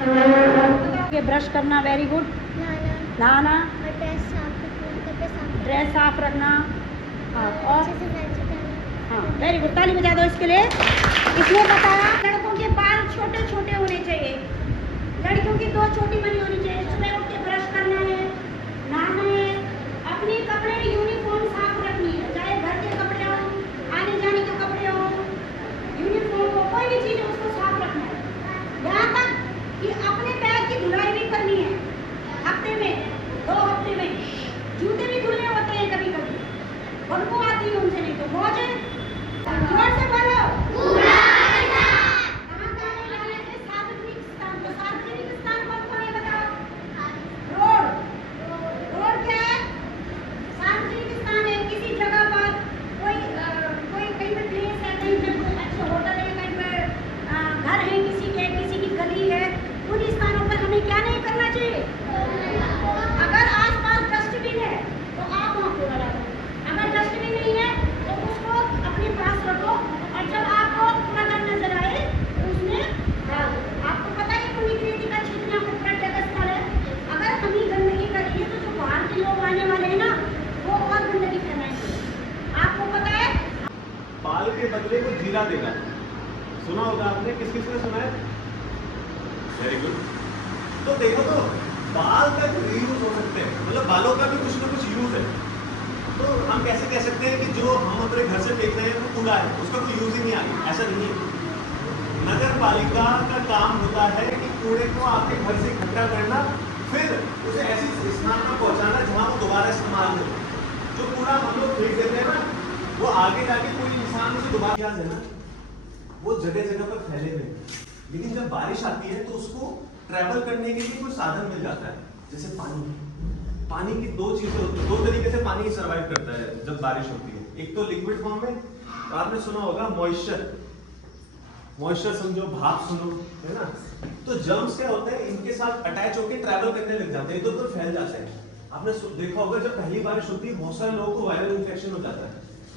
ये ब्रश करना, very good. नहाना, ड्रेस साफ रखना, हाँ, और हाँ वेरी गुड, ताली बजा दो इसके लिए। इसने बताया लड़कों के बाल छोटे छोटे होने चाहिए, लड़कियों की 2 छोटी बनी होनी चाहिए। सुबह उठ के ब्रश करना है, नहाना है, अपने कपड़े यूनिफॉर्म साफ रखनी है, चाहे घर के कपड़े हो, आने जाने के कपड़े हो, यूनिफॉर्म हो, कोई भी चीज़ उसको साफ रखना है। यहाँ तक कि अपने बैग की धुलाई भी करनी है, हफ्ते में 2 हफ्ते में। जूते भी धुलने होते हैं कभी कभी, बदबू आती है उनसे, नहीं तो मौज है। जोर से बोलो। कहाँ जाने वाले थे? सार्वजनिक स्थान। तो सार्वजनिक स्थान कौन-कौन है बताओ? रोड। रोड क्या है? सार्वजनिक स्थान है। किसी जगह पर कोई कहीं पे प्लेस है, कहीं पे कोई अच्छा होटल है, कहीं पे घर है किसी की गली है, उन स्थानों पर हमें क्या नहीं करना चाहिए? अगर आसपास डस्टबिन है तो आप वहाँ कूड़ा डालो, अगर डस्टबिन नहीं है तो उसको अपने पास रखो, और जब आपको कूड़ादान नजर आए तो उसमें डाल दो। आपको पता है पुण्यतिथि का क्षेत्र में पर्यटक स्थल है, अगर हम ही गंदगी करेंगे तो जो बाहर के लोग आने वाले हैं ना, वो और गंदगी फैलाएंगे। आपको पता है बाल के बदले को जीरा देगा, सुना होगा आपने, किस किस ने सुना है? Very good. तो देखो, तो बाल तक रीयूज हो सकते हैं, मतलब बालों का भी कुछ ना कुछ यूज है। तो हम कैसे कह सकते हैं कि जो हम अपने घर से फेंक रहे हैं वो कूड़ा है, उसका कोई यूज ही नहीं आएगा? ऐसा नहीं है। नगर पालिका का काम होता है कि कूड़े को आपके घर से इकट्ठा करना, फिर उसे ऐसी स्थान पर पहुंचाना जहां वो दोबारा इस्तेमाल हो। जो कूड़ा हम लोग फेंक देते हैं ना, वो आगे जाके कोई इंसान उसे दोबारा, क्या है ना, वो जगह जगह पर फैले हुए हैं। लेकिन जब बारिश आती है तो उसको ट्रैवल करने के लिए कोई साधन मिल जाता है, जैसे पानी। पानी की 2 चीजें होती हैं, 2 तरीके से पानी सर्वाइव करता है जब बारिश होती है। एक तो लिक्विड फॉर्म में, और आपने सुना होगा मॉइस्चर समझो, भाप सुनो, है ना। तो जर्म्स क्या होते हैं, इनके साथ अटैच होकर ट्रैवल करने लग जाते हैं, इधर-उधर फैल जाते हैं। आपने देखा होगा जब पहली बारिश होती है बहुत सारे लोगों को वायरल इन्फेक्शन हो जाता है,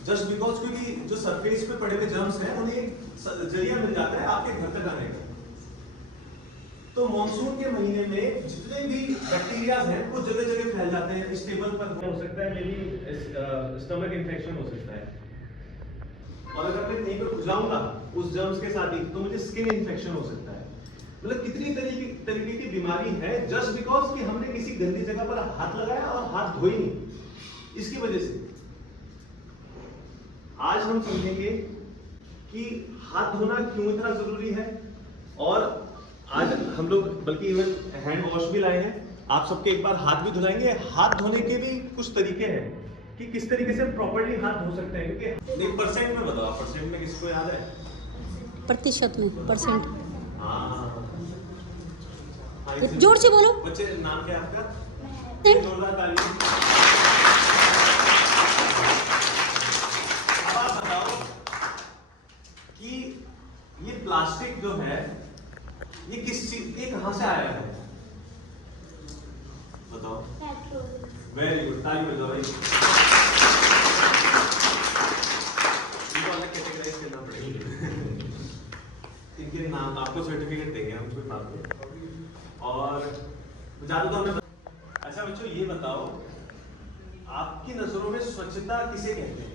जस्ट बिकॉज क्योंकि जो सरफेस पे पड़े हुए जर्म्स हैं उन्हें जरिया मिल जाता है आपके घर तक आने का। तो मॉनसून के महीने में जितने भी बैक्टीरियाज हैं वो जगह जगह फैल जाते हैं, स्टेबल पर हो सकता है, मेरी स्टमक इन्फेक्शन हो सकता है, और अगर मैं कहीं पर खुजाऊंगा उस जर्म्स के साथ ही तो मुझे स्किन इन्फेक्शन हो सकता है। मतलब कितनी तरीके की बीमारी है जस्ट बिकॉज कि हमने किसी गंदी जगह पर हाथ लगाया और हाथ धोई नहीं, इसकी वजह से। आज हम समझेंगे कि हाथ धोना क्यों इतना जरूरी है, और आज हम लोग बल्कि इवन हैंड वॉश भी लाए हैं, आप सबके एक बार हाथ भी धुलाएंगे। हाथ धोने के भी कुछ तरीके हैं कि किस तरीके से प्रॉपर्ली हाथ धो सकते हैं, क्योंकि एक परसेंट में बताओ, परसेंट में किसको याद है? प्रतिशत में, परसेंट। हाँ, जोर से बोलो। बच्चे नाम क्या है आपका? जोरदार ताली। अब आप बताओ कि ये प्लास्टिक जो है ये किस चीज, ये कहां से आया है? बताओ। वेरी गुड, ताली बजाओ भाई। इनको अलग कैटेगराइज करना पड़ेगा। इनके नाम आपको सर्टिफिकेट देंगे हम, कोई बात नहीं। और ज्यादा तो हमें, अच्छा बच्चों ये बताओ, आपकी नजरों में स्वच्छता किसे कहते हैं?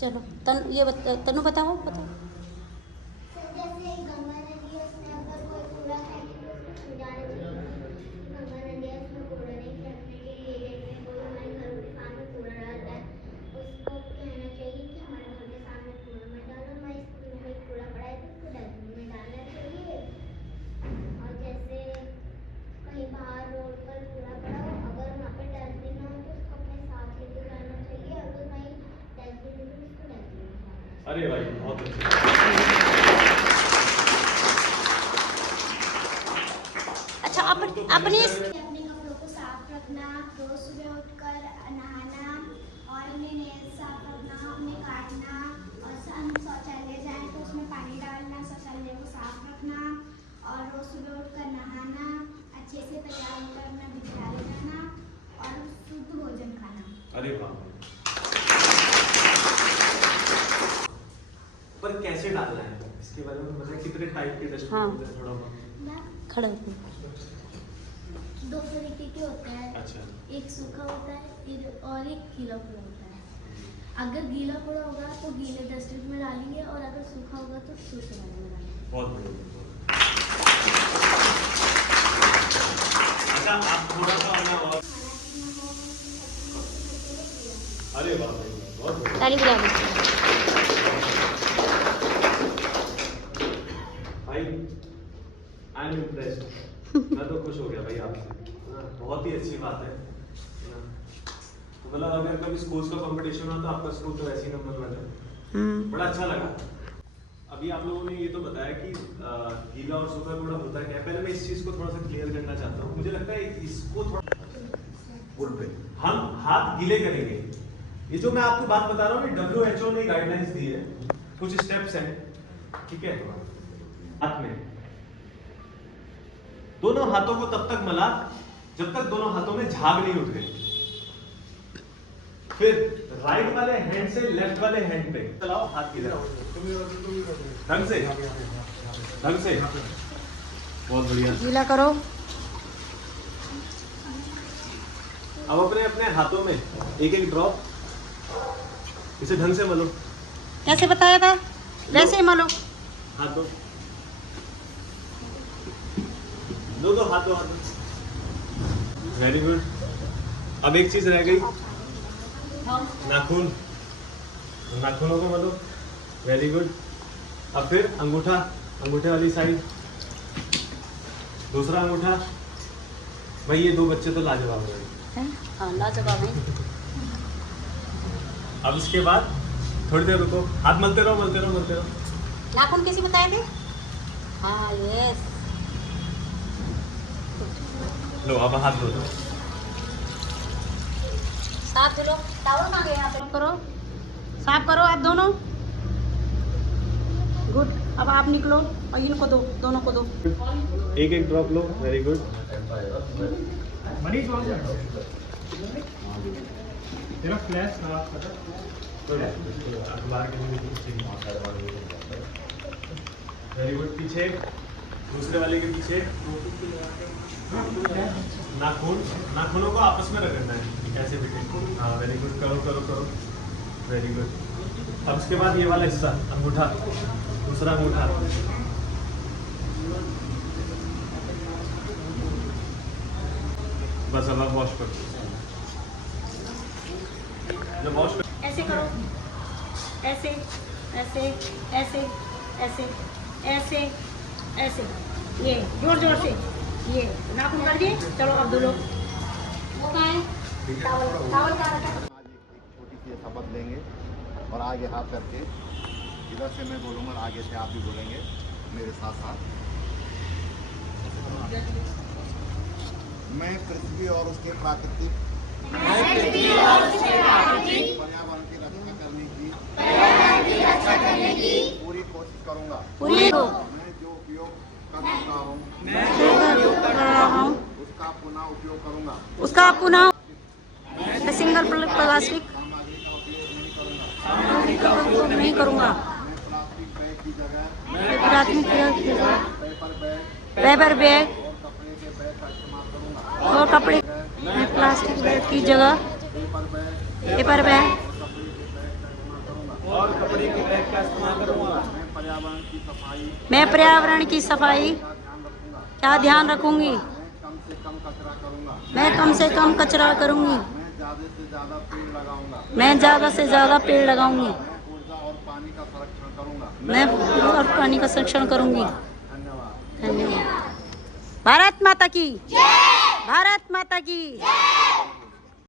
चलो तनु बताओ। अरे भाई बहुत अच्छा। अच्छा, अपने अपने कपड़ों को साफ रखना, रोज सुबह उठकर नहाना, और अपने नेल्स साफ रखना, अपने काटना, और हम शौचालय जाएं तो उसमें पानी डालना, शौचालय को साफ रखना, और रोज सुबह उठकर नहाना, अच्छे से तैयार होकर अपना विद्यालय जाना, और शुद्ध भोजन खाना। अरे वाह, पर कैसे डालना है? इसके बारे में बताइए कितने टाइप के डस्टबिन हाँ। होते हैं थोड़ा बहुत। खड़ा होते दो तरीके के होते हैं। अच्छा। एक सूखा होता है और एक गीला कूड़ा होता है। अगर गीला कूड़ा होगा तो गीले डस्टबिन में डालेंगे और अगर सूखा होगा तो सूखे वाले में डालेंगे। बहुत बढ़िया। अच्छा आप थोड़ा सा अपना और अरे वाह भाई, बहुत बढ़िया। ताली बुला दो। भाई आई एम इम्प्रेस्ड। मैं तो खुश हो गया भाई आपसे। हाँ, बहुत ही अच्छी बात है। हाँ, तो मतलब अगर कभी स्कूल्स का कंपटीशन हो तो आपका स्कूल तो ऐसे ही नंबर वन है। बड़ा अच्छा लगा। अभी आप लोगों ने ये तो बताया कि गीला और सूखा कूड़ा होता है क्या। पहले मैं इस चीज को थोड़ा सा क्लियर करना चाहता हूँ। मुझे लगता है इसको थोड़ा हम हाथ गीले करेंगे। ये जो मैं आपको बात बता रहा हूँ WHO ने गाइडलाइंस दी है, कुछ स्टेप्स हैं, ठीक है। हाथ में दोनों हाथों को तब तक मला जब तक दोनों हाथों में झाग नहीं उठ गई। फिर राइट वाले हैंड से लेफ्ट वाले हैंड पे चलाओ हाथ की तरफ ढंग से बहुत बढ़िया। गीला करो। अब अपने अपने हाथों में एक एक ड्रॉप इसे ढंग से मलो। कैसे बताया था वैसे ही मलो। हाथ दो हाथ दो। Very good. अब एक चीज रह गई, नाखून। नाखूनों को मलो। Very good. अब फिर अंगूठा, अंगूठे वाली साइड, दूसरा अंगूठा। भाई ये दो बच्चे तो लाजवाब है। हाँ लाजवाब है। अब इसके बाद थोड़ी देर रुको, हाथ मलते रहो। नाखून कैसे बताए थे? हाँ यस। लो अब हाथ धो दो। साफ धो लो। टावल मांगे यहाँ पे। करो, साफ करो आप दोनों। गुड। अब आप निकलो और इनको दो, दोनों को दो। एक एक ड्रॉप लो। Very good. मनीष तेरा फ्लैश अखबार के वेरी गुड। पीछे दूसरे वाले के पीछे नाखूनों को आपस में रगड़ना है ऐसे भी। हाँ वेरी गुड। करो वेरी गुड। अब उसके बाद ये वाला हिस्सा अंगूठा, दूसरा अंगूठा। बस अब आप वॉश करो। जब वॉश कर ऐसे करो, ऐसे ऐसे ऐसे ऐसे ऐसे ऐसे, ये जोर जोर से ये नाखून कर दिए। चलो अब धो लो। वो कहाँ है? टावल कहाँ रखा है? आज एक छोटी सी शपथ लेंगे और आगे हाथ करके इधर से मैं बोलूँगा, आगे से आप भी बोलेंगे मेरे साथ साथ। मैं पृथ्वी और उसके प्राकृतिक पर्यावरण की रक्षा करने की पूरी कोशिश करूँगा। पूरी को मैं जो उपयोग कर रहा हूँ उसका पुनः उपयोग करूँगा। उसका पुनः सिंगल प्लास्टिक सामग्री का उपयोग नहीं करूँगा। मैं प्लास्टिक बैग की जगह प्राथमिक पेपर बैग पेपर बैग और कपड़े के बैग का इस्तेमाल करूँगा। और कपड़े में प्लास्टिक बैग की जगह पेपर बैग और कपड़े के बैग का इस्तेमाल करूँगा। मैं पर्यावरण की सफाई क्या ध्यान रखूंगी? मैं कम से कम कचरा करूँगा। मैं कम से कम कचरा करूंगी। मैं ज़्यादा से ज़्यादा पेड़ लगाऊंगा। मैं ज़्यादा से ज़्यादा पेड़ लगाऊंगी। मैं ऊर्जा और पानी का संरक्षण करूँगा। मैं और पानी का संरक्षण करूंगी। धन्यवाद। धन्यवाद। भारत माता की भारत माता की